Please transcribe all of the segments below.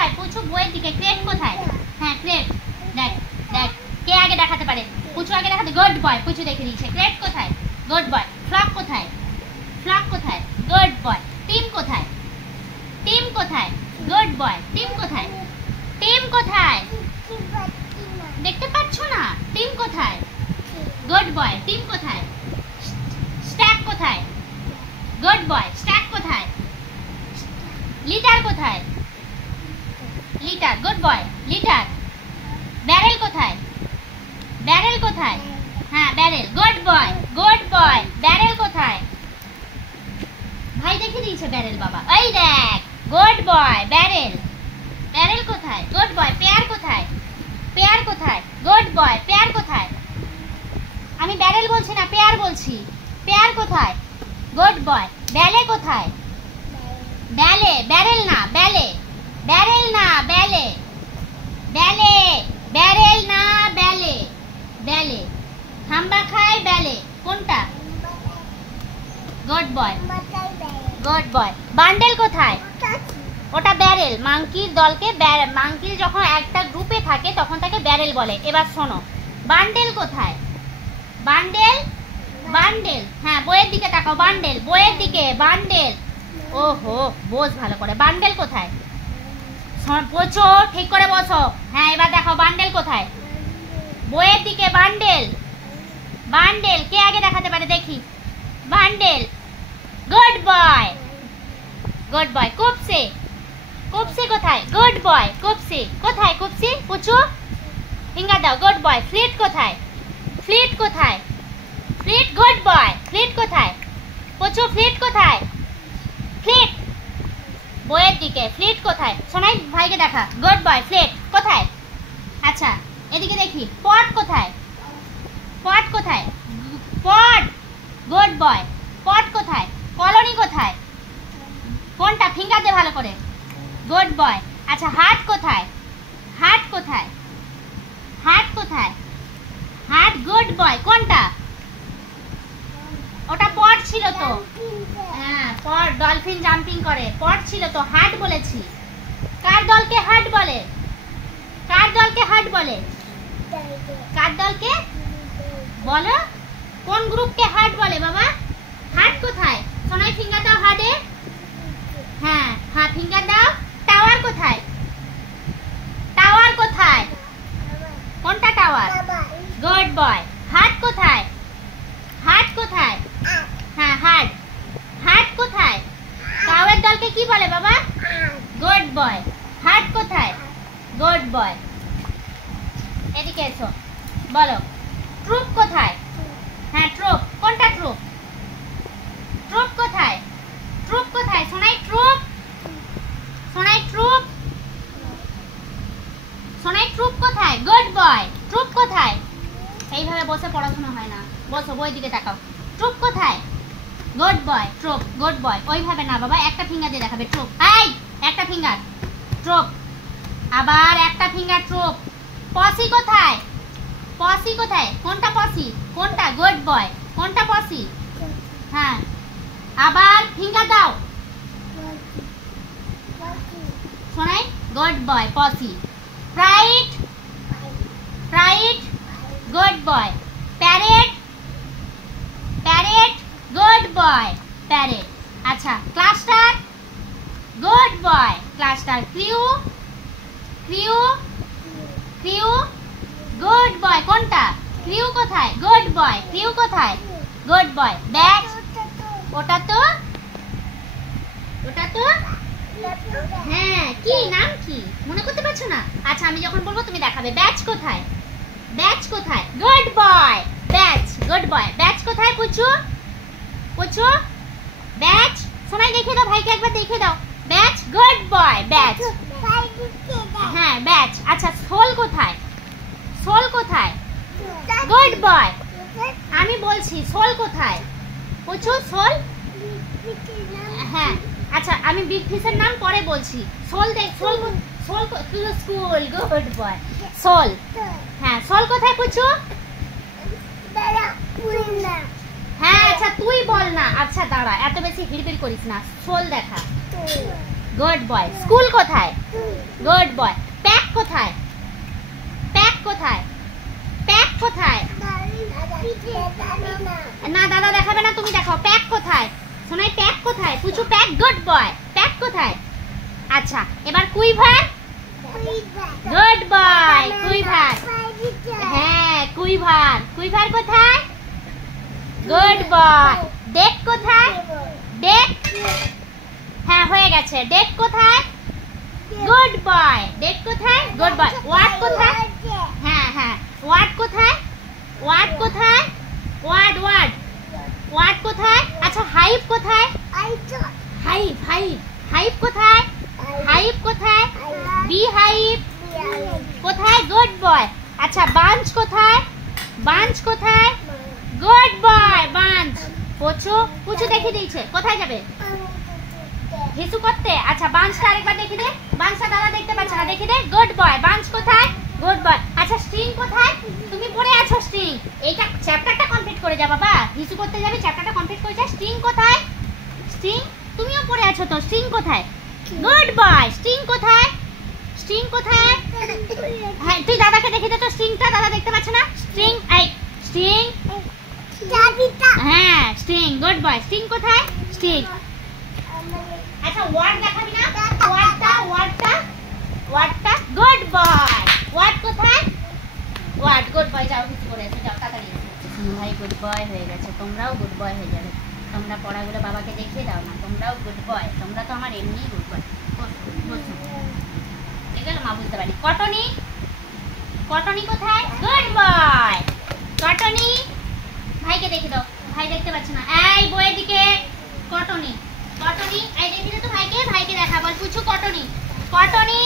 কোথায়? পুচু বইয়ের দিকে। ক্রেট কোথায়? হ্যাঁ ক্রেট। দেখ দেখ কে আগে দেখাতে পারে? পুচু আগে দেখাতে। গুড বয়, পুচু দেখে দিয়েছে। ক্রেট কোথায়? গুড বয়। ফ্লক কোথায়? ফ্লক কোথায়? গুড বয়। টিম কোথায়? টিম কোথায়? গুড বয়। টিম কোথায়? টিম কোথায়? দেখতে পাচ্ছ না? টিম কোথায়? গুড বয়। টিম কোথায়? স্ট্যাক কোথায়? গুড বয়। স্ট্যাক কোথায়? লিটার কোথায়? Litre. Good boy. Litre. Barrel কোথায়? ব্যারেল কোথায়? হ্যাঁ ব্যারেল। Good boy. গুড বয়। ব্যারেল কোথায়? ভাই দেখে দিয়েছে ব্যারেল বাবা। এই দেখ গুড বয়। ব্যারেল। ব্যারেল কোথায়? গুড বয়। পেয়ার কোথায়? পেয়ার কোথায়? গুড বয়। পেয়ার কোথায়? আমি ব্যারেল বলছি না, পেয়ার বলছি। পেয়ার কোথায়? গুড বয়। ব্যালে কোথায়? ব্যালে। ব্যারেল না, ব্যালে। ব্যারেল না, ব্যালে। ব্যালে। ব্যারেল না, ব্যালে। ব্যালে। হাম্বা খায় ব্যালে। কোনটা? Good boy. গুড বয়। বান্ডেল কোথায়? ওটা ব্যারেল। মাংকির দলকে মাংকির যখন একটা গ্রুপে থাকে তখন তাকে ব্যারেল বলে। এবার শোনো, বান্ডেল কোথায়? বান্ডেল। বান্ডেল। হ্যাঁ বইয়ের দিকে তাকাও। বান্ডেল। বইয়ের দিকে। বান্ডেল। ওহো বোঝ ভালো করে। বান্ডেল কোথায়? বসো, ঠিক করে বসো। হ্যাঁ এবার দেখো বান্ডেল কোথায়? বইয়ের দিকে। বান্ডেল। বান্ডেল কে আগে দেখাতে পারে দেখি? Bundle. Good boy. Good boy. কুপসে। কুপসে কোথায়? Good boy. কুপসে কোথায়? কুপসি। পুচু ফিঙ্গার দাও। Good boy. ফ্লিট কোথায়? ফ্লিট কোথায়? ফ্লিট। Good boy. ফ্লিট কোথায়? পুচু ফ্লিট কোথায়? ফ্লিট। বইয়ের দিকে। ফ্লিট কোথায়? সোনাই ভাইকে দেখা। Good boy. ফ্লিট কোথায়? আচ্ছা এদিকে দেখি। পট কোথায়? পট কোথায়? পট। Good boy. পট কোথায়? কলোনি কোথায়? কোনটা? ফিঙ্গার দে ভালো করে। Good boy. আচ্ছা হার্ট কোথায়? হার্ট কোথায়? হার্ট কোথায়? হার্ট। Good boy. কোনটা? ওটা পট ছিল তো। হ্যাঁ পট। ডলফিন জাম্পিং করে। পট ছিল তো। হার্ট বলেছি। কার দলকে হার্ট বলে? কার দলকে হার্ট বলে? কার দলকে বলো? কোন গ্রুপকে হার্ট বলে বাবা? হার্ট কোথায়? সোনাই ফিঙ্গার দাও হার্টে। হ্যাঁ হ্যাঁ ফিঙ্গার দাও। টাওয়ার কোথায়? টাওয়ার কোথায়? কোনটা টাওয়ার? গুড বয়। হার্ট কোথায়? হার্ট কোথায়? হ্যাঁ হার্ট। হার্ট কোথায়? কাউয়ের দলকে কি বলে বাবা? Good boy. হার্ট কোথায়? গুড বয়। এদিকে এসো বলো। ট্রুপ কোথায়? হ্যাঁ ট্রুপ। কোনটা ট্রুপ? ট্রুপ কোথায়? ট্রুপ কোথায়? Sonai troop. Sonai troop. Sonai troop কোথায়? Good boy. ট্রুপ কোথায়? এইভাবে বসে পড়াশোনা হয় না। বসো বইয়ের দিকে তাকাও। ট্রুপ কোথায়? Good boy. Troop. Good boy. ওইভাবে না বাবা, একটা ফিঙ্গার দিয়ে দেখাবে। ট্রুপ। এই একটা ফিঙ্গার। ট্রুপ। আবার একটা ফিঙ্গার। ট্রুপ। পসি কোথায়? পসি কোথায়? কোনটা পসি? কোনটা? Good boy. কোনটা পসি? হ্যাঁ আবার ফিঙ্গার দাও। Sonai. Good boy. Posse. Fright. Fright. Good boy. Parrot. Parrot. Good boy. Parrot. আচ্ছা cluster. Good boy. Cluster. Crew. Crew. Crew. Good boy. কোনটা? ক্রিউ কোথায়? Good boy. ক্রিউ কোথায়? Good boy. ব্যাচ। ওটা তো হ্যাঁ কি নাম কি মনে করতে পারছো না? আচ্ছা আমি যখন বলবো তুমি দেখাবে। ব্যাচ কোথায়? ব্যাচ কোথায়? Good boy. Batch. Good boy. Batch কোথায়? পুচু। পুচু। ব্যাচ। সোনাই দেখে দাও ভাইকে একবার দেখে দাও। ব্যাচ। Good boy. ব্যাচ। হ্যাঁ ব্যাচ। আচ্ছা সোল কোথায়? সোল কোথায়? গুড বয়। আমি বলছি সোল কোথায়? পুচু সোল। হ্যাঁ আচ্ছা আমি বিগ ফিশের নাম পরে বলছি। সোল দেখ। সোল। সোল স্কুল। Good boy. সোল। হ্যাঁ সোল কোথায় পুচু? হ্যাঁ আচ্ছা তুই বল না। আচ্ছা দাঁড়া, এত বেশি হিড়বিড় করিস না। সোল দেখা। Good boy. স্কুল কোথায়? গুড বয়। প্যাক কোথায়? প্যাক কোথায়? প্যাক কোথায়? না দাদা দেখাবে না, তুমি দেখাও। প্যাক কোথায়? সোনাই প্যাক কোথায়? পুচু প্যাক। Good boy. প্যাক কোথায়? আচ্ছা এবার কুইভার। Good boy. কুইভার। হ্যাঁ কুইভার। কুইভার কোথায়? গুড বয়। ডেক কোথায়? ডেক। হ্যাঁ হয়ে গেছে। ডেক কোথায়? গুড বয়। ডেক কোথায়? গুড বয়। ওয়ার্ড কোথায়? হ্যাঁ হ্যাঁ ওয়ার্ড কোথায়? ওয়ার্ড কোথায়? ওয়ার্ড ওয়ার্ড ওয়ার্ড কোথায়? আচ্ছা হাইপ কোথায়? হাইপ হাইপ হাইপ কোথায়? হাইপ কোথায়? বি হাইপ কোথায়? Good boy. আচ্ছা বাঞ্চ কোথায়? বাঞ্চ কোথায়? Good boy. বাঞ্চ। পুচু পুচু দেখিয়ে দিয়েছে, কোথায় যাবে? হিসু করতে। আচ্ছা বাঞ্চটা আরেকবার দেখিয়ে দে। বাঞ্চটা দাদা দেখতে পাচ্ছে না, দেখিয়ে দে। Good boy. বাঞ্চ কোথায়? Good boy. আচ্ছা স্ট্রিং কোথায়? তুমি পড়ে আছো স্ট্রিং। এইটা চ্যাপ্টারটা কমপ্লিট করে যা বাবা। হিসু করতে যাবে, চ্যাপ্টারটা কমপ্লিট করে যা। স্ট্রিং কোথায়? স্ট্রিং তুমিও পড়ে আছো তো। স্ট্রিং কোথায়? গুড বয়। স্ট্রিং কোথায়? স্ট্রিং কোথায়? হ্যাঁ তুই দাদাকে দেখিয়ে দে তো স্ট্রিংটা, দাদা দেখতে পাচ্ছে না। স্ট্রিং এই স্ট্রিং। হ্যাঁ স্ট্রিং। Good boy. স্ট্রিং কোথায়? স্ট্রিং। আচ্ছা ওয়ার্ড দেখাবি না? ওয়ার্ডটা ওয়ার্ডটা ওয়ার্ডটা। Good boy. ওয়ার্ড কোথায়? ওয়ার্ড। Good boy. যাও কিছু করে এসে যাও তাড়াতাড়ি। ভাই গুড বয় হয়ে গেছে, তোমরাও গুড বয় হয়ে যাবে। তোমরা পড়াগুলো বাবাকে দেখিয়ে দাও না, তোমরাও গুড বয়। তোমরা তো আমার এমনিই গুড বয়। এগুলো মা বুঝতে পারি। কটনি। কটনি কোথায়? Good boy. কটনি। ভাইকে দেখে দাও, ভাই দেখতে পাচ্ছে না। এই বইয়ের দিকে। কটনি। কটনি এই দেখি তো ভাইকে, ভাইকে দেখা। বল পুচু কটনি। কটনি।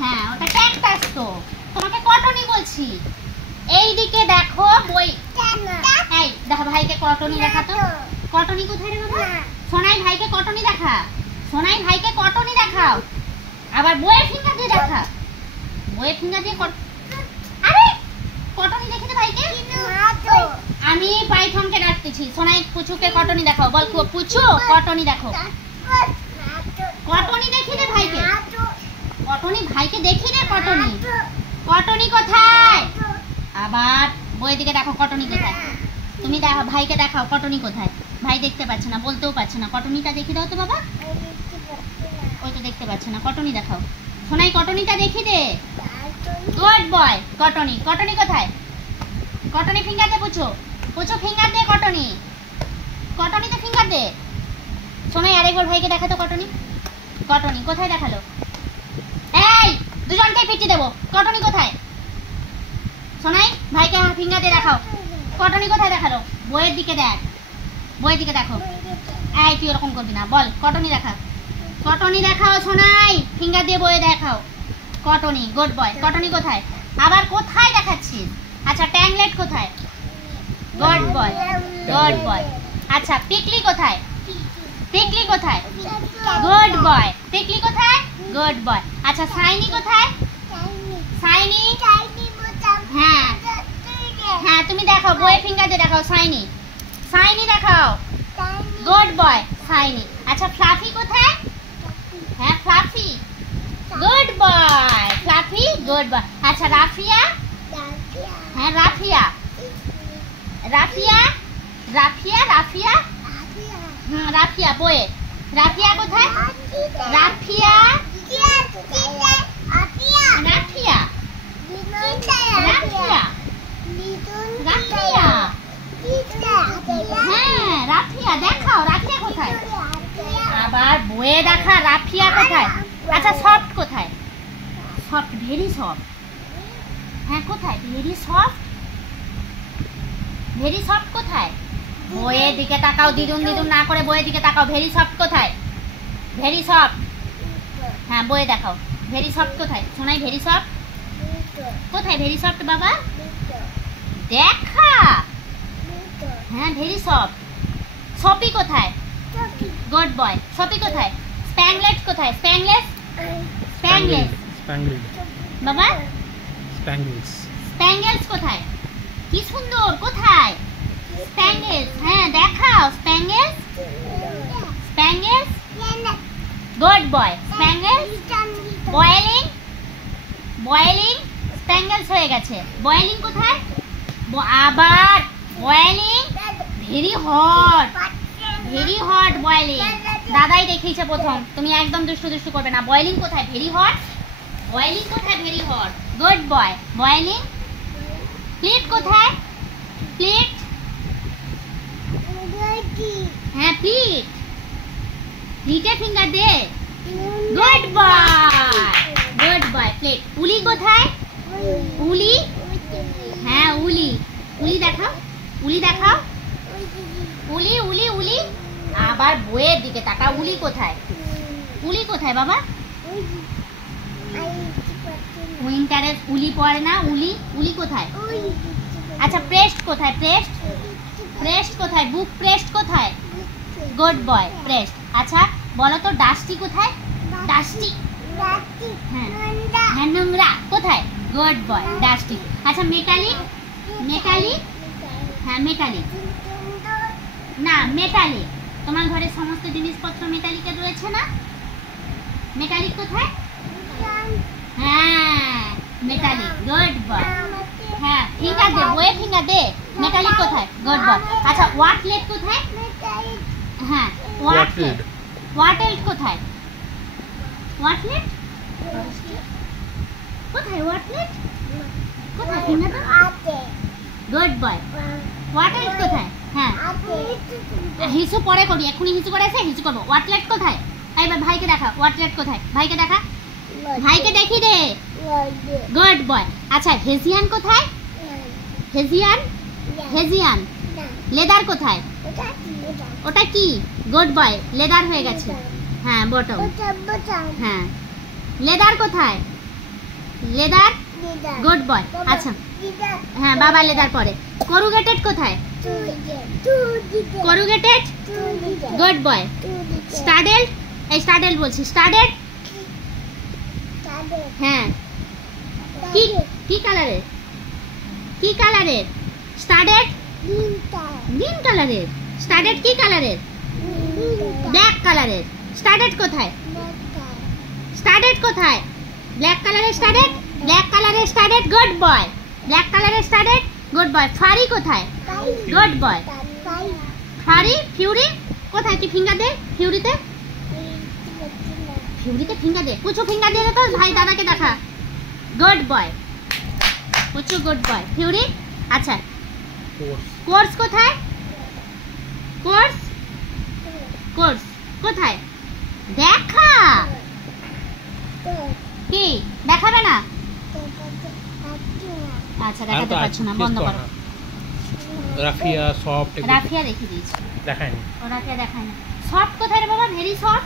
হ্যাঁ ওটা ক্যাকটাস তো, তোমাকে কটনি বলছি। এই দিকে দেখো বই। এই দেখো ভাইকে কটনি দেখা তো। কটনি কোথায় রে বাবা? সোনাই ভাইকে কটনি দেখা। সোনাই ভাইকে কটনি দেখাও। আবার বইয়ের ফিঙ্গার দিয়ে দেখা। বইয়ের ফিঙ্গার দিয়ে আরে কটনি দেখে দে ভাইকে। আমি পাইথনকে ডাকতেছি। সোনাই পুচুকে কটনি দেখাও। বল পুচু কটনি দেখো। কটনি দেখিয়ে দে ভাইকে। কটনি ভাইকে দেখিয়ে দে। কটনি। কটনি কোথায়? আবার বইয়ের দিকে দেখো। কটনি কোথায়? তুমি দেখো ভাইকে দেখাও। কটনি কোথায়? ভাই দেখতে পাচ্ছে না, বলতেও পারছে না। কটনিটা দেখিয়ে দাও তো বাবা। ওই তো দেখতে পাচ্ছে না, কটনি দেখাও। সোনাই কটনিটা দেখিয়ে দে। Good boy. কটনি। কটনি কোথায়? কটনি ফিঙ্গার দে পুচু। পুচু ফিঙ্গার দে। কটনি। কটনিতে ফিঙ্গার দে। সোনাই আরেকবার ভাইকে দেখাতো। কটনি। কটনি কোথায় দেখালো? এই দুজনকে পিটি দেবো। কটনি কোথায়? সোনাই ভাইকে ফিঙ্গার দিয়ে দেখাও। কটনি কোথায় দেখালো? বইয়ের দিকে দেখ। বইয়ের দিকে দেখো। এই তুই ওরকম করবি না। বল কটনি দেখা। কটনি দেখাও সোনাই। ফিঙ্গার দিয়ে বইয়ে দেখাও। কটনি। Good boy. কটনি কোথায়? আবার কোথায় দেখাচ্ছিস? আচ্ছা ট্যাংলেট কোথায়? Good boy. Good boy. আচ্ছা পিকলি কোথায়? পিকলি কোথায়? Good boy. পিকলি কোথায়? Good boy. আচ্ছা সাইনি কোথায়? সাইনি। হ্যাঁ হ্যাঁ তুমি দেখাও। বইয়ের ফিঙ্গার দিয়ে দেখাও। সাইনি। সাইনি দেখাও। Good boy. সাইনি। আচ্ছা ফ্লাফি কোথায়? হ্যাঁ fluffy. Good boy. Fluffy. Good boy. আচ্ছা রাফিয়া। হ্যাঁ রাফিয়া। রাফিয়া। রাফিয়া। রাফিয়া। হুম রাফিয়া বইয়ে। রাফিয়া কোথায়? রাফিয়া। রাফিয়া। রাফিয়া। রাফিয়া। হ্যাঁ রাফিয়া দেখাও। রাফিয়া কোথায়? আবার বইয়ে দেখা। রাফিয়া কোথায়? আচ্ছা সফট কোথায়? সফট। Very soft. হ্যাঁ কোথায়? Very soft. ভেরি সফট কোথায়? বইয়ের দিকে তাকাও। দিদুন দিদুন না করে বইয়ের দিকে তাকাও। ভেরি সফট কোথায়? Very soft. হ্যাঁ বইয়ে দেখাও। ভেরি সফট কোথায়? শোনাই ভেরি সফট কোথায়? ভেরি সফট বাবা দেখা। হ্যাঁ ভেরি সফট। সপি কোথায়? গুড বয়। সপি কোথায়? স্প্যাংলেট কোথায়? স্প্যাংলেস। স্প্যাংলেস। বাবা স্প্যাঙ্গলস। স্প্যাঙ্গেলস কোথায়? কি সুন্দর। কোথায়? স্প্যাঙ্গেলস। হ্যাঁ দেখাও। Spangles. Spangles. Good boy. Spangle, boiling, boiling, spangles হয়ে গেছে। বয়েলিং কোথায়? আবার boiling, very hot, very hot boiling. দাদাই দেখিয়েছে প্রথম, তুমি একদম দুষ্টু দুষ্টু করবে না। বয়েলিং কোথায়? Very hot. বয়েলিং কোথায়? Very hot. Good boy. Boiling. Plate কোথায়? প্লেট, হ্যাঁ প্লেট। প্লেটে ফিঙ্গার দে। Good boy, good boy. Plate. Woolly কোথায়? উলি, হ্যাঁ উলি। উলি দেখাও, উলি দেখাও। উলি, উলি, উলি। আবার বইয়ের দিকে তাকা। উলি কোথায়? উলি কোথায় বাবা? উইন্টারে উলি পড়ে না। উলি, উলি কোথায়? আচ্ছা প্রেস্ট কোথায়? প্রেস্ট, প্রেস্ট কোথায়? বুক প্রেস্ট কোথায়? Good boy. প্রেস্ট। আচ্ছা বলো তো ডাস্টি কোথায়? ডাস্টি, হ্যাঁ হ্যাঁ নোংরা কোথায়? গুড বয়, ডাস্টি। আচ্ছা মেটালিক, মেটালিক, হ্যাঁ মেটালিক না মেটালিক। তোমার ঘরে সমস্ত জিনিসপত্র মেটালিকের রয়েছে না? মেটালিক কোথায়? হ্যাঁ মেটালিক। Good boy. হ্যাঁ ফিঙ্গার দে, বয়ে ফিঙ্গার দে। মেটালিক কোথায়? Good boy. আচ্ছা ওয়াটলেট কোথায়? হ্যাঁ ওয়াটলেট। ওয়াটলেট কোথায়? ওয়াটলেট কোথায়? ওয়াটলেট কোথায়? ফিঙ্গার দাও। গুড বয়। ওয়াটলেট কোথায়? হ্যাঁ হিসু পরে করবি, এক্ষুনি হিসু করে এসে হিসু করবো। ওয়াটলেট কোথায়? এইবার ভাইকে দেখা। ওয়াটলেট কোথায়? ভাইকে দেখা, ভাইকে দেখি দে। Good boy. আচ্ছা হেজিয়ান কোথায়? হেজিয়ান, হেজিয়ান। লেদার কোথায়? ওটা কি? গুড বয়, লেদার হয়ে গেছে। হ্যাঁ বটম, হ্যাঁ। লেদার কোথায়? লেদার। Good boy. আচ্ছা হ্যাঁ বাবা লেদার পরে। করুগেটেড কোথায়? করুগেটেড। Good boy. স্টাডেল, এই স্টাডেল বলছি। স্টাডেড, হ্যাঁ কি কি কালারের? কি কালারের? স্টাডেড গ্রিন কালারের। স্টাডেড কি কালারের? ব্ল্যাক কালারের। স্টাডেড কোথায়? স্টাডেড কোথায়? ব্ল্যাক কালারের স্টাডেড, ব্ল্যাক কালারের স্টাডেড। Good boy. ব্ল্যাক কালারের স্টাডেড। Good boy. ফারি কোথায়? Good boy. ফারি, ফিউরি কোথায়? তুই ফিঙ্গার দে ফিউরিতে। ফিউরিতে ফিঙ্গার দে। কুচু ফিঙ্গার দিয়ে দে তো ভাই দাদাকে দেখা। গুড বয় কুচু। গুড বয়। ফিউরি। আচ্ছা কোর্স কোথায়? কোর্স, কোর্স কোথায়? দেখা। কি দেখাবে না? আচ্ছা দেখাতে পারছো না, বন্ধ করো। রাফিয়া সফট, রাফিয়া দেখিয়ে দিয়েছি, দেখায়নি। ও রাফিয়া দেখায় না। সফট কোথায় রে বাবা? Very soft.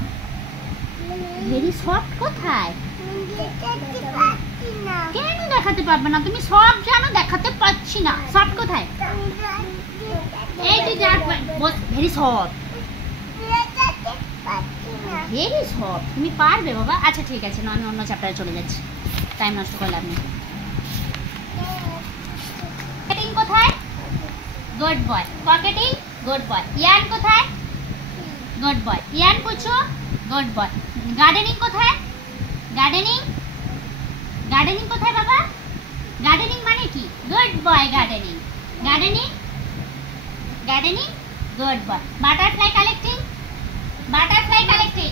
ভেরি সফট কোথায়? কেন দেখাতে পারবে না? তুমি সব জানো, দেখাতে পারছি না। সফট কোথায়? এই তুই যা। Very soft, very soft. তুমি পারবে বাবা। আচ্ছা ঠিক আছে, আমি অন্য চ্যাপ্টারে চলে যাচ্ছি, টাইম নষ্ট করলাম না। পকেটিং কোথায়? Good boy. Pocketing. Good boy. ইয়ান কোথায়? Good boy. ইয়ান কুচু। Good boy. গার্ডেনিং কোথায়? গার্ডেনিং। গার্ডেনিং কোথায় বাবা? গার্ডেনিং মানে কি? Good boy. Gardening, gardening, gardening. Good boy. Butterfly collecting. Butterfly collecting,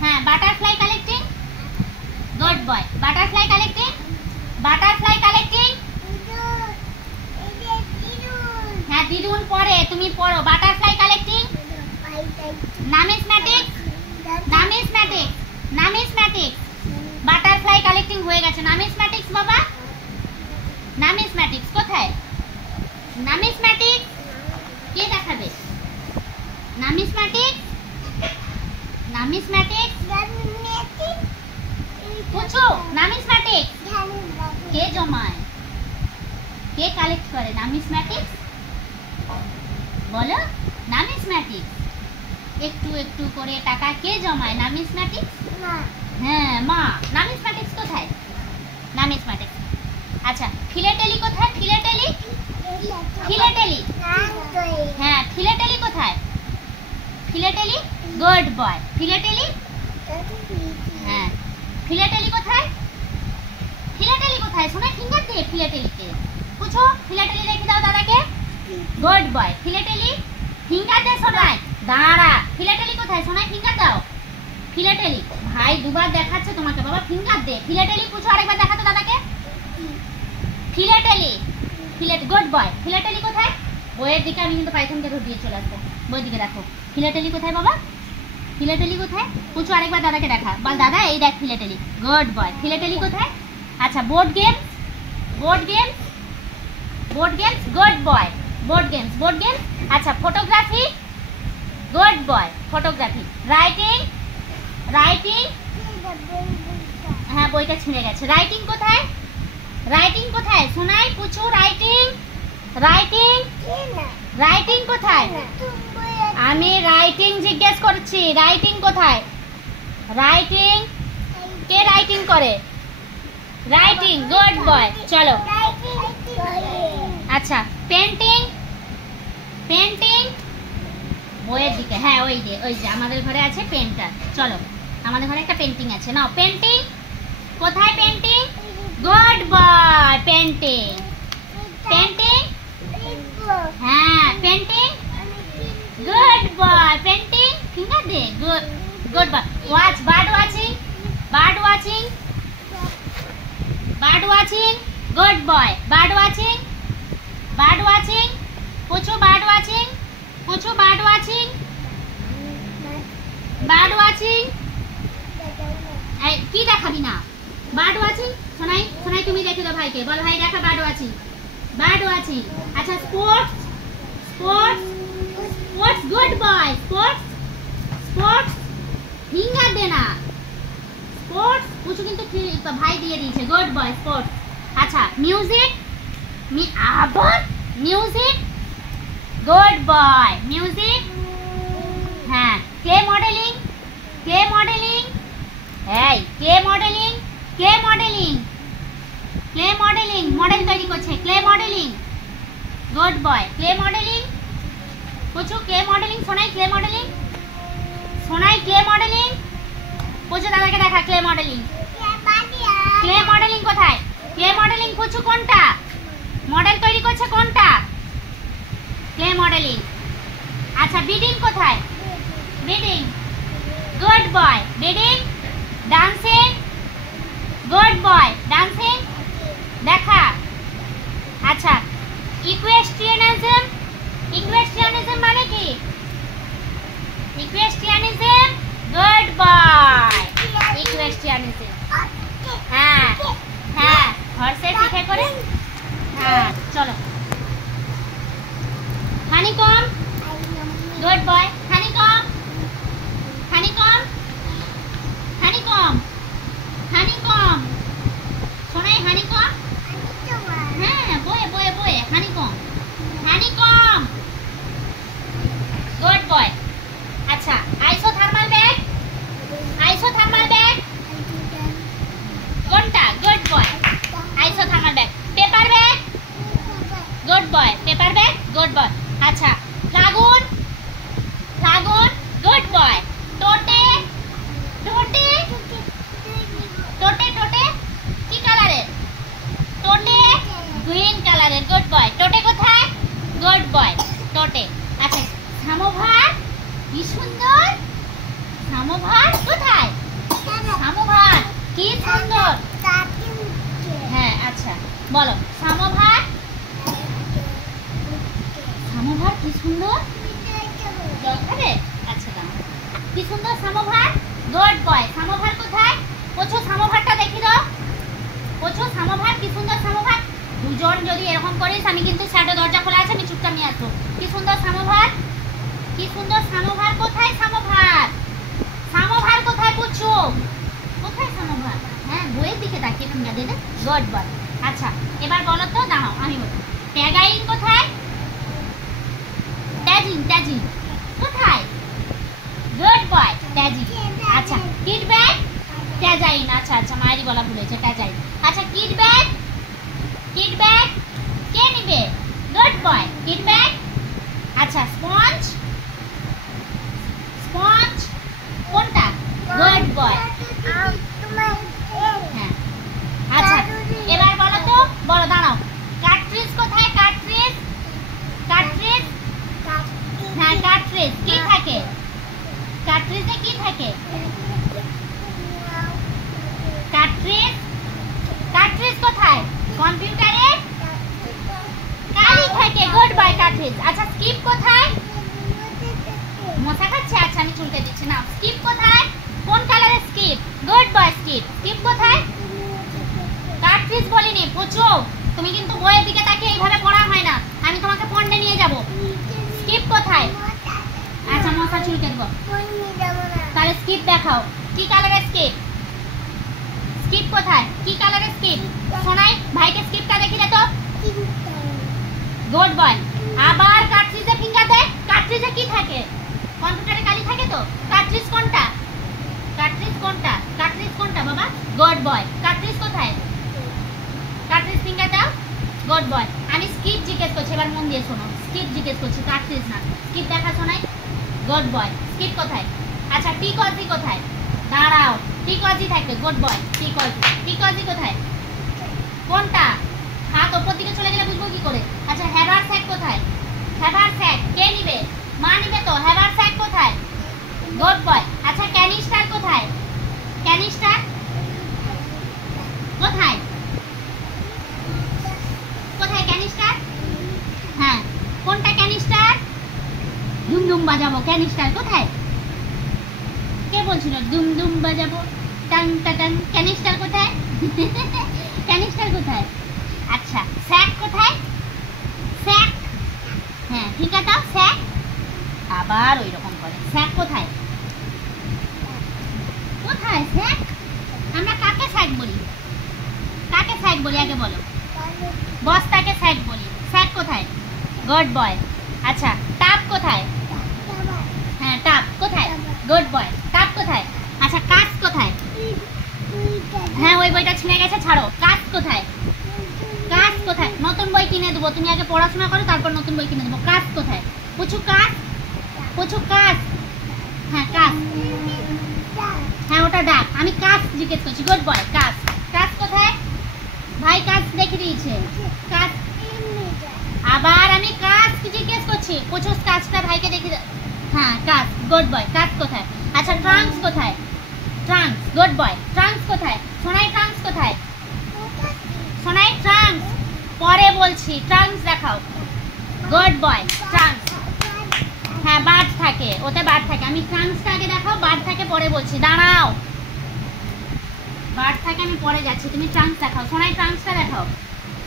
হ্যাঁ butterfly collecting. Good boy. Butterfly collecting, butterfly collecting. হ্যাঁ দিদুন পড়ে, তুমি পড়ো। Butterfly collecting. Numismatics, numismatics, numismatics. Butterfly collecting হয়ে গেছে। নামিসম্যাটিক্স বাবা। নামিসম্যাটিক্স কোথায়? নামিসম্যাটিক্স কে দেখাবে? নামিসম্যাটিক্স, নামিসম্যাটিক্স। পুছো নামিসম্যাটিক্স কে জমায়? কে কালেক্ট করে? নামিসম্যাটিক্স বলো। নামিসম্যাটিক্স একটু একটু করে টাকা কে জমায়? নামিসম্যাটিক্স, হ্যাঁ মা। নামিসম্যাটিক্স কোথায়? নামিসম্যাটিক্স। আচ্ছা ফিলেটেলি কোথায়? ফিলেটেলি, ফিলেটেলি, হ্যাঁ ফিলেটেলি কোথায়? ফিলেটেলি গুড বয় ফিলেটেলি হ্যাঁ ফিলেটেলি কোথায় ফিলেটেলি কোথায় সোনাই ফিঙ্গার দে ফিলেটেলিতে পুছো ফিলেটেলি রেখে দাও দাদাকে গুড বয় ফিলেটেলি ফিঙ্গার দে সোনাই দাঁড়া ফিলেটেলি কোথায় সোনাই ফিঙ্গার দাও ফিলেটেলি ভাই দুবার দেখাচ্ছে তোমাকে বাবা ফিঙ্গার দে ফিলেটেলি পুছো আরেকবার দেখাতো দাদাকে ফিলেটেলি গুড বয় ফিলেটেলি কোথায় বইয়ের দিকে আমি কিন্তু পাইথনকে দিয়ে চলে আসবো বইয়ের দিকে দেখো ফিলেটেলি কোথায় বাবা ফিলেটেলি কোথায় পুছো আরেকবার দাদাকে দেখা বল দাদা এই দেখ ফিলেটেলি গুড বয় ফিলেটেলি কোথায় আচ্ছা board games good boy board games আচ্ছা photography good boy photography writing হ্যাঁ বইটা ছিঁড়ে গেছে রাইটিং কোথায় শোনাই পুছো রাইটিং কোথায় আমি রাইটিং জিজ্ঞেস করছি রাইটিং কোথায় রাইটিং কে রাইটিং করে রাইটিং গুড বয় চলো আচ্ছা পেন্টিং বইয়ের দিকে হ্যাঁ ওই যে আমাদের ঘরে আছে পেনটা চলো আমাদের ঘরে একটা পেন্টিং আছে নাও পেন্টিং কোথায় পেন্টিং গুড বয় পেন্টিং হ্যাঁ painting good boy painting finger দে good boy watch bird watching good boy bird watching পুছো বার্ড ওয়াচিং এই কি দেখাবি না বার্ড ওয়াচিং শোনাই তুমি দেখে দাও ভাইকে বল ভাই দেখা বার্ড ওয়াচিং আচ্ছা sports good boy sports finger দে না স্পোর্টস পুছো কিন্তু ভাই দিয়ে দিয়েছে গুড বয় স্পোর্টস আচ্ছা মিউজিক গুড বয় মিউজিক হ্যাঁ ক্লে মডেলিং এই ক্লে মডেলিং মডেল তৈরি করছে clay modelling good boy clay modelling পুছো ক্লে মডেলিং শোনাই ক্লে মডেলিং পুছো দাদাকে দেখা ক্লে মডেলিং কোথায় ক্লে মডেলিং পুছো কোনটা মডেল তৈরি করছে কোনটা ক্লে মডেলিং আচ্ছা বিডিং কোথায় গুড বয় bidding dancing good boy dancing দেখা আচ্ছা ইকুয়েস্ট্রিয়ানিজম মানে কি গুড বয় ইকুয়েস্ট্রিয়ানিজম হ্যাঁ হর্সে পিঠে করে হ্যাঁ চলো হানিকম গুড বয় হানিকম শোনাই হানিকম হ্যাঁ বয়ে হানিকম গুড বয় আচ্ছা আইসোথার্মাল ব্যাগ কোনটা গুড বয় isothermal bag paper bag good boy আচ্ছা লাগুন গুড বয় টোটে কি কালারের টোটে গ্রিন কালারের গুড বয় টোটে কোথায় গুড বয় টোটে আচ্ছা সামোভার কি সুন্দর সামোভার কোথায় কি সুন্দর হ্যাঁ আচ্ছা বলো সামোভার কি সুন্দর জল খাবে আচ্ছা দাও কি সুন্দর সামোভার গুড বয় সামোভার কোথায় পুছো সামোভারটা দেখি দাও পুছো সামোভার কি সুন্দর সামোভার দুজন যদি এরকম করিস আমি কিন্তু শ্যাডো দরজা খোলা আছে আমি চুপচাপ নিয়ে আসবো কি সুন্দর সামোভার কোথায় সামোভার কোথায় পুছো কোথায় সামোভার হ্যাঁ বইয়ের দিকে তাকিয়ে ফিঙ্গার দে গুড বয় আচ্ছা এবার বলো তো দাও আমি বলি ট্যাগাইং কোথায় ট্যাজিং কোথায় গুড বয় ট্যাজিং আচ্ছা কিড ব্যাগ ট্যাজাইন আচ্ছা মায়েরই বলা ভুল হয়েছে ট্যাজাইন আচ্ছা কিড ব্যাগ কে নিবে গুড বয় কিড ব্যাগ আচ্ছা স্পঞ্জ থাকে? কার্ট্রিজ। কার্ট্রিজ কোথায়? কম্পিউটারে কালি থাকে। Good boy cartridge. আচ্ছা স্কিপ কোথায়? মশা খাচ্ছে? আচ্ছা আমি চুলকে দিচ্ছি না। স্কিপ কোথায়? কোন কালারের skip? Good boy skip. Skip কোথায়? কার্ট্রিজ বলিনি, পুচু তুমি কিন্তু বইয়ের দিকে তাকিয়ে এইভাবে পড়া হয় না, আমি তোমাকে পন্ডে নিয়ে যাব। স্কিপ কোথায়? আচ্ছা মশা চুলকে দেবো। তাহলে স্কিপ দেখাও। কি কালারের স্কিপ? স্কিপ কোথায়? কি কালারের স্কিপ? শোনাই ভাইকে স্কিপটা দেখিলে তো। Good boy. আবার কার্ট্রিজে ফিঙ্গার দে। কার্ট্রিজে কি থাকে? কম্পিউটারে কালি থাকে তো। কার্ট্রিজ কোনটা? কার্ট্রিজ কোনটা? কার্ট্রিজ কোনটা বাবা? Good boy. কার্ট্রিজ কোথায়? কার্ট্রিজ ফিঙ্গার দাও। গুড বয়। আমি স্কিপ জিজ্ঞেস করছি, এবার মন দিয়ে শোনো। স্কিপ জিজ্ঞেস করছি, কার্ট্রিজ না। স্কিপ দেখা শোনাই। গুড বয়। স্কিপ কোথায়? আচ্ছা টিকজি কোথায়? দাঁড়াও, টিকজি থাকবে। Good boy. টিকজি। টিকজি কোথায়? কোনটা? হাত ওপর দিকে চলে গেলে বুঝবো কি করে? আচ্ছা হ্যাভার স্যাক কোথায়? হ্যাভার স্যাক কে নিবে? মা নিবে তো। হ্যাভার স্যাক কোথায়? Good boy. আচ্ছা ক্যানিস্টার কোথায়? ক্যানিস্টার কোথায়? কোথায় ক্যানিস্টার? হ্যাঁ কোনটা ক্যানিস্টার? দুম দুম বাজাবো। ক্যানিস্টার কোথায়? কে বলছিল দুম দুম বাজাবো? টাং টাং। ক্যানিস্টার কোথায়? ক্যানিস্টার কোথায়? আচ্ছা স্যাক কোথায়? স্যাক। হ্যাঁ ঠিক আছে স্যাক। আবার ওই রকম করে। স্যাক কোথায়? কোথায় স্যাক? আমরা কাকে স্যাক বলি? কাকে স্যাক বলি আগে বলো। বস্তাকে স্যাক বলি। স্যাক কোথায়? Good boy. আচ্ছা টাপ কোথায়? হ্যাঁ টাপ কোথায়? গুড বয়। টাপ কোথায়? আচ্ছা কাজ কোথায়? হ্যাঁ ওই বইটা ছিঁড়ে গেছে, ছাড়ো। কাজ কোথায়? কাজ কোথায়? নতুন বই কিনে দেবো, তুমি আগে পড়াশোনা করো তারপর নতুন বই কিনে দেবো। কাজ কোথায়? পুচু কাজ। পুচু কাজ। হ্যাঁ কাজ। হ্যাঁ ওটা ডাক। আমি কাজ জিজ্ঞেস করছি। Good boy. কাজ। কাজ কোথায়? ভাই কাজ দেখে দিয়েছে। কাজ। আবার আমি কাজ জিজ্ঞেস করছি। পুচু কাজটা ভাইকে দেখে। হ্যাঁ কাজ। Good boy. কাজ কোথায়? আচ্ছা ট্রাঙ্কস কোথায়? ট্রাঙ্কস। Good boy. ট্রাঙ্কস কোথায়? সোনাই ট্রাঙ্কস কোথায়? সোনাই ট্রাঙ্কস পরে বলছি। ট্রাঙ্কস দেখাও। গুড বয়। ট্রাঙ্কস। হ্যাঁ বার্ড থাকে, ওতে বার্ড থাকে। আমি ট্রাঙ্কসটা আগে দেখাও, বার্ড থাকে পরে বলছি। দাঁড়াও, বার্ড থাকে আমি পরে যাচ্ছি, তুমি ট্রাঙ্কস দেখাও। সোনাই ট্রাঙ্কসটা দেখাও।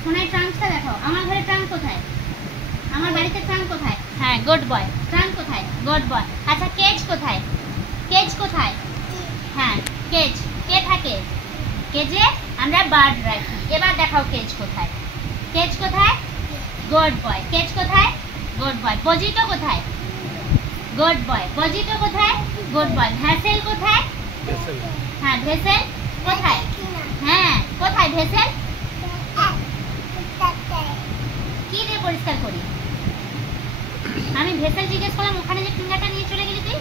সোনাই ট্রাঙ্কসটা দেখাও। আমার ঘরে ট্রাঙ্ক কোথায়? আমার বাড়িতে ট্রাঙ্ক কোথায়? হ্যাঁ গুড বয়। ট্রাঙ্ক কোথায়? Good boy. আচ্ছা কেজ কোথায়? কেজ কোথায়? হ্যাঁ কেজ। কে থাকে কেজে? আমরা বার্ড রাখি। এবার দেখাও কেজ কোথায়? কেজ কোথায়? Good boy. কেজ কোথায়? Good boy. বজিটো কোথায়? Good boy. বজিটো কোথায়? গুড বয়। ভেসেল কোথায়? হ্যাঁ ভেসেল কোথায়? হ্যাঁ কোথায় ভেসেল? কি দিয়ে পরিষ্কার করি? আমি ভেসেল জিজ্ঞেস করলাম, ওখানে যে ফিঙ্গারটা নিয়ে চলে গেলি তুই,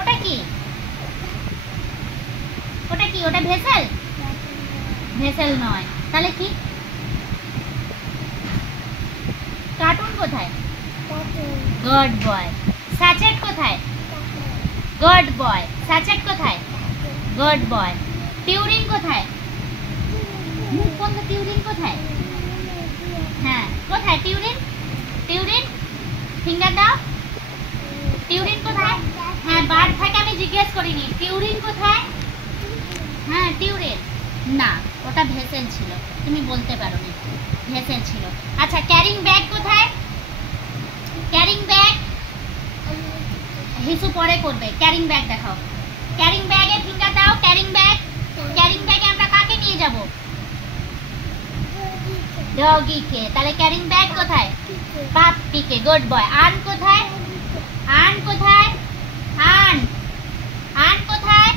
ওটা কি? ওটা কি? ওটা ভেসেল? ভেসেল নয়, তাহলে কি? কার্টুন কোথায়? গুড বয়। স্যাচেট কোথায়? গুড বয়। স্যাচেট কোথায়? গুড বয়। পিউরিন কোথায়? মুখ বন্ধ। পিউরিন কোথায়? হ্যাঁ কোথায় পিউরিন? পিউরিন ফিঙ্গার দাও। পিউরিন কোথায়? হ্যাঁ বার্ড থাকে আমি জিজ্ঞেস করিনি। পিউরিন কোথায়? হ্যাঁ পিউরিন না, ওটা ভেসেল ছিল, তুমি বলতে পারো না, ভেসেল ছিল। আচ্ছা ক্যারিং ব্যাগ কোথায়? ক্যারিং ব্যাগ হিসু পরে করবে। ক্যারিং ব্যাগ দেখাও। ক্যারিং ব্যাগে ফিঙ্গার দাও। Carrying bag. ক্যারিং ব্যাগে আমরা কাকে নিয়ে যাব? ডগিকে। তাহলে ক্যারিং ব্যাগ কোথায়? পাপ্পিকে। Good boy. আন কোথায়? আন কোথায়? আন। আন কোথায়?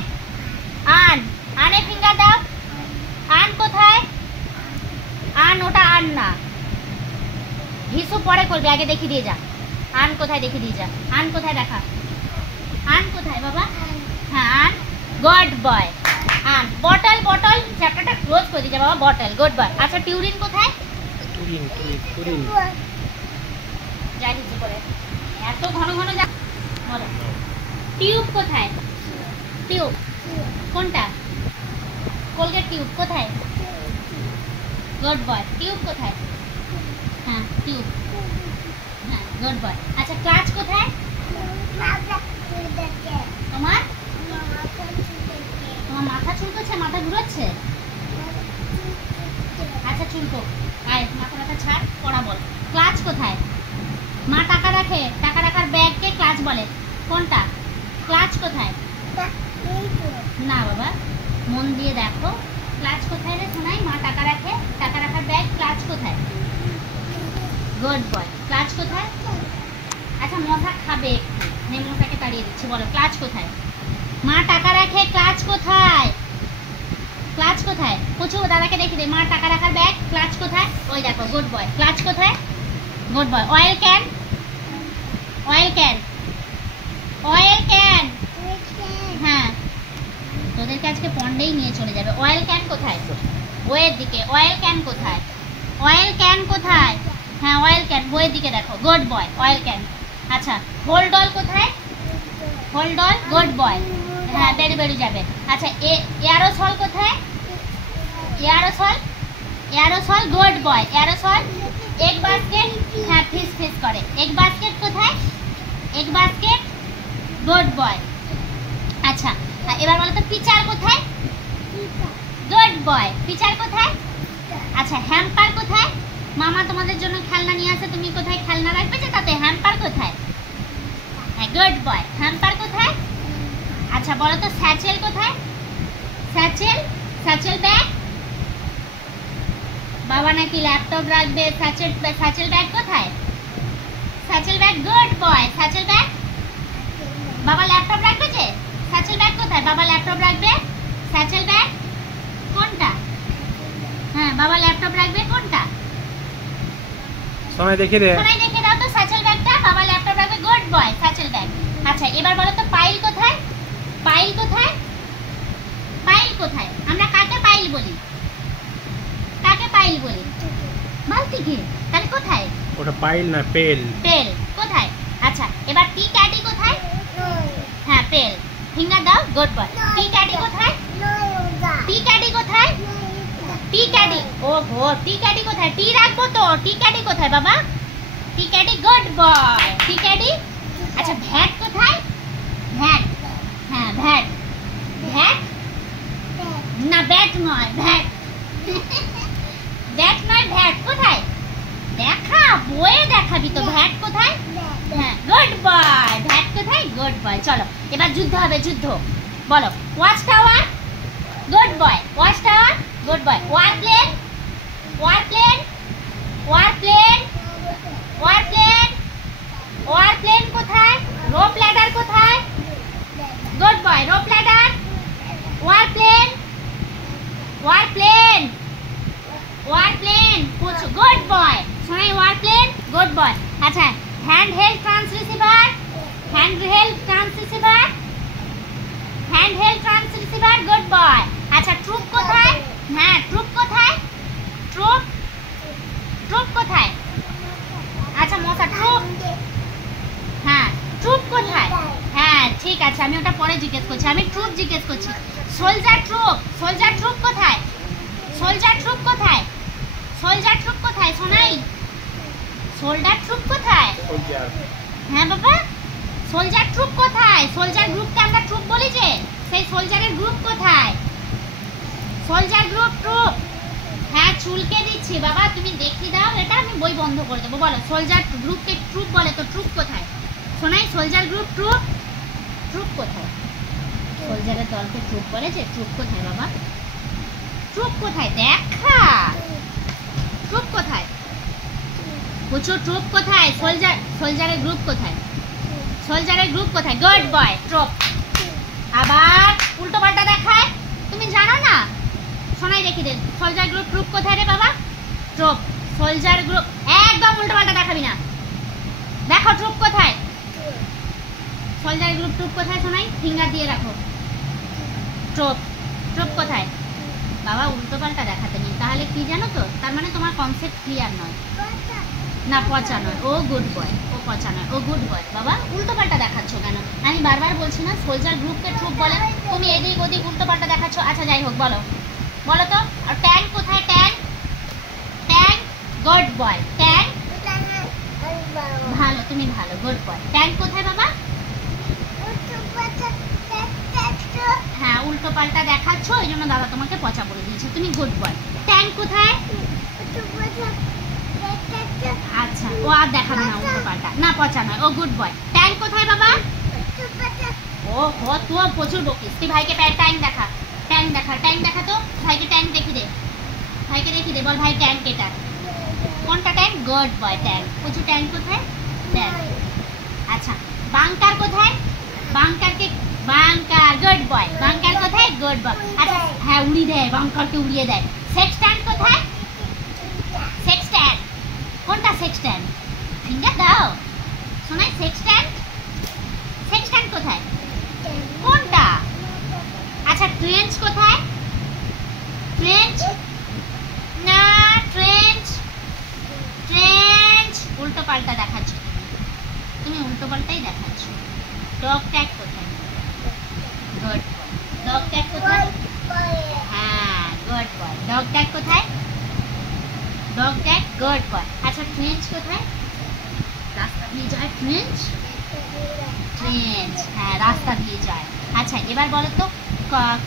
আন। আনে ফিঙ্গার দাও। আন কোথায়? আন ওটা আন না, হিসু পরে করবে, আগে দেখিয়ে দিয়ে যা। আন কোথায় দেখিয়ে দিয়ে যা। আন কোথায় দেখা। আন কোথায় বাবা? হ্যাঁ urn. Good boy. Urn. Bottle. Bottle চ্যাপ্টারটা ক্লোজ করে দিয়ে যা বাবা। বটল। Good boy. আচ্ছা টিউরিন কোথায়? যাই হিসু করে এত ঘন ঘন যা বলো। টিউব কোথায়? টিউব কোনটা? কোলগেট টিউব কোথায়? গুড বয়। টিউব কোথায়? হ্যাঁ টিউব, হ্যাঁ গুড বয়। আচ্ছা ক্লাচ কোথায়? তোমার তোমার মাথা চুলকোচ্ছে, মাথা ঘুরোচ্ছে? আচ্ছা চুলকো, আয় মাথা ছাড়, পড়া বল। ক্লাচ কোথায়? মা টাকা রাখে, টাকা রাখার ব্যাগকে ক্লাচ বলে, কোনটা? ক্লাচ কোথায়? না বাবা, মন দিয়ে দেখো, ক্লাচ কোথায় রে শোনাই? মা টাকা রাখে, টাকা রাখার ব্যাগ, ক্লাচ কোথায়? গুড বয়। ক্লাচ কোথায়? আচ্ছা মশা খাবে একটু, মশাকে তাড়িয়ে দিচ্ছি, বলো ক্লাচ কোথায়? মা টাকা রাখে, ক্লাচ কোথায়? ক্লাচ কোথায়? পুচু দাদাকে দেখি দে, মা টাকা রাখার ব্যাগ, ক্লাচ কোথায়? ওই দেখো, গুড বয়। ক্লাচ কোথায়? Good boy. Oil can, oil can, oil can, হ্যাঁ তোদেরকে আজকে পন্ডেই নিয়ে চলে যাবে। অয়েল ক্যান কোথায়? বইয়ের দিকে। অয়েল ক্যান কোথায়? অয়েল ক্যান কোথায়? হ্যাঁ অয়েল ক্যান, বইয়ের দিকে দেখো, গুড বয়। Oil can. আচ্ছা হোল্ড অল কোথায়? Hold all, good boy. হ্যাঁ বেড়ে বেড়ে যাবে। আচ্ছা এয়ারোসল কোথায়? এয়ারোসল, এয়ারোসল, গুড বয়। এয়ারোসল। এগ বাস্কেট, হ্যাঁ ফিস ফিস করে। এগ বাস্কেট কোথায়? Egg basket, good boy. আচ্ছা এবার বলো তো পিচার কোথায়? গুড বয়। পিচার কোথায়? আচ্ছা হ্যাম্পার কোথায়? মামা তোমাদের জন্য খেলনা নিয়ে আসে, তুমি কোথায় খেলনা রাখবে যে তাতে? হ্যাম্পার কোথায়? হ্যাঁ গুড বয়। হ্যাম্পার কোথায়? আচ্ছা বলো তো স্যাচেল কোথায়? স্যাচেল, স্যাচেল ব্যাগ। বাবা নাকি ল্যাপটপ রাখবে, স্যাচেল, স্যাচেল ব্যাগ কোথায়? স্যাচেল ব্যাগ, গুড বয়। স্যাচেল ব্যাগ। বাবা ল্যাপটপ রাখবে যে, স্যাচেল ব্যাগ কোথায়? বাবা ল্যাপটপ রাখবে, স্যাচেল ব্যাগ কোনটা? হ্যাঁ বাবা ল্যাপটপ রাখবে, কোনটা? সময় দেখে দে, সময় দেখে দাও তো, স্যাচেল ব্যাগটা, বাবা ল্যাপটপ রাখবে, গুড বয়। স্যাচেল ব্যাগ। আচ্ছা এবার বলো তো পাইল কোথায়? পাইল কোথায়? পাইল কোথায়? আমরা কাকে পাইল বলি? কাকে পাইল বলি? বালতিকে। তাহলে কোথায়? ওটা পাইল না, পেল। পেল কোথায়? আচ্ছা এবার টি ক্যাডি কোথায়? হ্যাঁ পেল। ফিঙ্গার দাও, গুড বয়। টি ক্যাডি কোথায়? টি ক্যাডি কোথায়? টি ক্যাডি, ওহো টি ক্যাডি কোথায়? টি রাখবো তো, টি ক্যাডি কোথায় বাবা? Tea caddy, good boy. Tea caddy. আচ্ছা ভ্যাট কোথায়? ভ্যাট, হ্যাঁ ভ্যাট। ভ্যাট না, ব্যাট নয়, ভ্যাট। ব্যাট নয়, ভ্যাট কোথায়? দেখা, বইয়ে দেখাবি তো, ভ্যাট কোথায়? হ্যাঁ গুড বয়। ভ্যাট কোথায়? Good boy. চলো এবার যুদ্ধ হবে, যুদ্ধ। বলো watch tower, good boy. Watch tower, good boy. War plane, war plane, war plane, war plane, war plane কোথায়? রোপ ল্যাডার কোথায়? Good boy. Rope ladder. War plane, war plane, war plane, good boy. শোনাই war plane, good boy. আচ্ছা hand held transreceiver, hand held transreceiver, hand held transreceiver, good boy. আচ্ছা troop কোথায়? হ্যাঁ troop কোথায়? Troop, troop কোথায়? আচ্ছা মশা, troop, হ্যাঁ ট্রুপ কোথায়? হ্যাঁ ঠিক আছে, আমি ওটা পরে জিজ্ঞেস করছি, আমি ট্রুপ জিজ্ঞেস করছি। সোলজার ট্রুপ, সোলজার ট্রুপ কোথায়? সোলজার ট্রুপ কোথায়? সোলজার ট্রুপ কোথায় শোনাই? সোলজার ট্রুপ কোথায়? হ্যাঁ বাবা, সোলজার ট্রুপ কোথায়? সোলজার গ্রুপকে আমরা ট্রুপ বলি যে, সেই সোলজারের গ্রুপ কোথায়? Soldier group, troop. হ্যাঁ চুলকে দিচ্ছি বাবা, তুমি দেখিয়ে দাও এটা, আমি বই বন্ধ করে দেবো। বলো সোলজার গ্রুপকে ট্রুপ বলে তো, ট্রুপ কোথায়? শোনাই সোলজার গ্রুপ, ট্রুপ, ট্রুপ কোথায়? সোলজারের দলকে ট্রুপ বলে যে, ট্রুপ কোথায় বাবা? ট্রুপ কোথায়? দেখা, ট্রুপ কোথায়? বুঝছো ট্রুপ কোথায়? সোলজার, সোলজারের গ্রুপ কোথায়? সোলজারের গ্রুপ কোথায়? Good boy. ট্রুপ। আবার উল্টো পাল্টা দেখায়, তুমি জানো না? শোনাই দেখি দে, সোলজার গ্রুপ, ট্রুপ কোথায় রে বাবা? ট্রুপ, সোলজার গ্রুপ, একদম উল্টো পাল্টা দেখাবি না। দেখো ট্রুপ কোথায়? সোলজার গ্রুপ, ট্রুপ কোথায় শোনাই? ফিঙ্গার দিয়ে রাখো। ট্রুপ, ট্রুপ কোথায়? বাবা উল্টো পাল্টা দেখাতে নেই, তাহলে কি জানো তো, তার মানে তোমার কনসেপ্ট ক্লিয়ার নয়। না পচা নয়, ও গুড বয়। ও পচা নয়, ও গুড বয়। বাবা উল্টো পাল্টা দেখাচ্ছ কেন? আমি বারবার বলছি না সোলজার গ্রুপকে ট্রুপ বলে, তুমি এদিক ওদিক উল্টো পাল্টা দেখাচ্ছ। আচ্ছা যাই হোক, বলো বলো তো। আর ট্যাঙ্ক কোথায়? Tank, tank good boy. Tank ভালো, তুমি ভালো, গুড বয়। ট্যাঙ্ক কোথায় বাবা? হ্যাঁ উল্টো পাল্টা দেখাচ্ছ, ওই জন্য দাদা তোমাকে পচা বলে দিয়েছে, তুমি গুড বয়। ট্যাঙ্ক কোথায়? আচ্ছা ও আর দেখাবে না উল্টো পাল্টা, না পচা নয়, ও গুড বয়। ট্যাঙ্ক কোথায় বাবা? ও হো তুই প্রচুর বকিস, তুই ভাইকে ট্যাঙ্ক দেখা, ট্যাঙ্ক দেখা, ট্যাঙ্ক দেখা তো ভাইকে, ট্যাঙ্ক দেখি দে, ভাইকে দেখি দে, বল ভাই ট্যাঙ্ক এটা কোনটা? Tank, good boy. ট্যাঙ্ক প্রচুর। ট্যাঙ্ক কোথায়? ট্যাঙ্ক। আচ্ছা বাংকার কোথায়? বাংকারকে, বাংকার গুড বয়। বাংকার কোথায়? Good boy. আচ্ছা হ্যাঁ উড়িয়ে দেয়, বাংকারকে উড়িয়ে দেয়। সেক্সট্যান্ড কোথায়? সেক্সট্যান্ড কোনটা? সেক্সট্যান্ড ফিঙ্গার দাও শোনাই। সেক্সট্যান্ড, সেক্সট্যান্ড কোথায়? কোনটা? আচ্ছা ট্রেঞ্চ কোথায়? ট্রেঞ্চ না, ট্রেঞ্চ, ট্রেঞ্চ উল্টো পাল্টা দেখাচ্ছ তুমি, উল্টো পাল্টাই দেখাচ্ছ। ডগ ট্যাগ কোথায়? গুড বয়। ডগ ট্যাগ কোথায়? হ্যাঁ গুড বয়। ডগ ট্যাগ কোথায়? Dog tag, good boy. আচ্ছা ট্রেঞ্চ কোথায়? রাস্তা দিয়ে যায় ট্রেঞ্চ, ট্রেঞ্চ হ্যাঁ রাস্তা দিয়ে যায়। আচ্ছা এবার বলো তো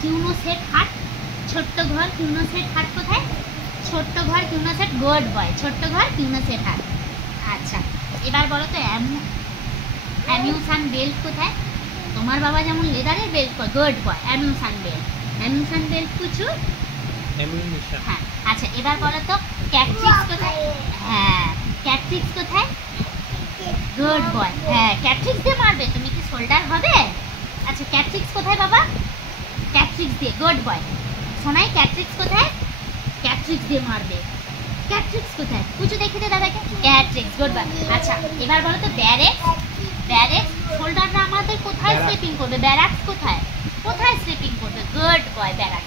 কিউনো সেট হাট, ছোট্ট ঘর কিউনো সেট হাট কোথায়? ছোট্ট ঘর কিউনো সেট, গুড বয়। ছোট্ট ঘর কিউনো সেট হাট। আচ্ছা এবার বলো তো অ্যামিউশন বেল্ট কোথায়? তোমার বাবা যেমন লেদারের belt, good boy. Ammunition belt, ammunition belt কুচু, হ্যাঁ। আচ্ছা এবার বলো তো ক্যাটফিক্স কোথায়? হ্যাঁ ক্যাটফিক্স কোথায়? গুড বয়। হ্যাঁ ক্যাটফিক্স দিয়ে মারবে, তুমি কি শোল্ডার হবে? আচ্ছা ক্যাটফিক্স কোথায় বাবা? ক্যাটফিক্স দিয়ে, গুড বয়। শোনাই ক্যাটফিক্স কোথায়? ক্যাটফিক্স দিয়ে মারবে। ক্যাটফিক্স কোথায়? কুচু দেখে দে দাদাকে, ক্যাটফিক্স, গুড বয়। আচ্ছা এবার বলো তো ব্যারেক্স, ব্যারেক্স শোল্ডাররা আমাদের কোথায় স্লিপিং করবে? ব্যারাক্স কোথায়? কোথায় স্লিপিং করবে? Good boy barracks.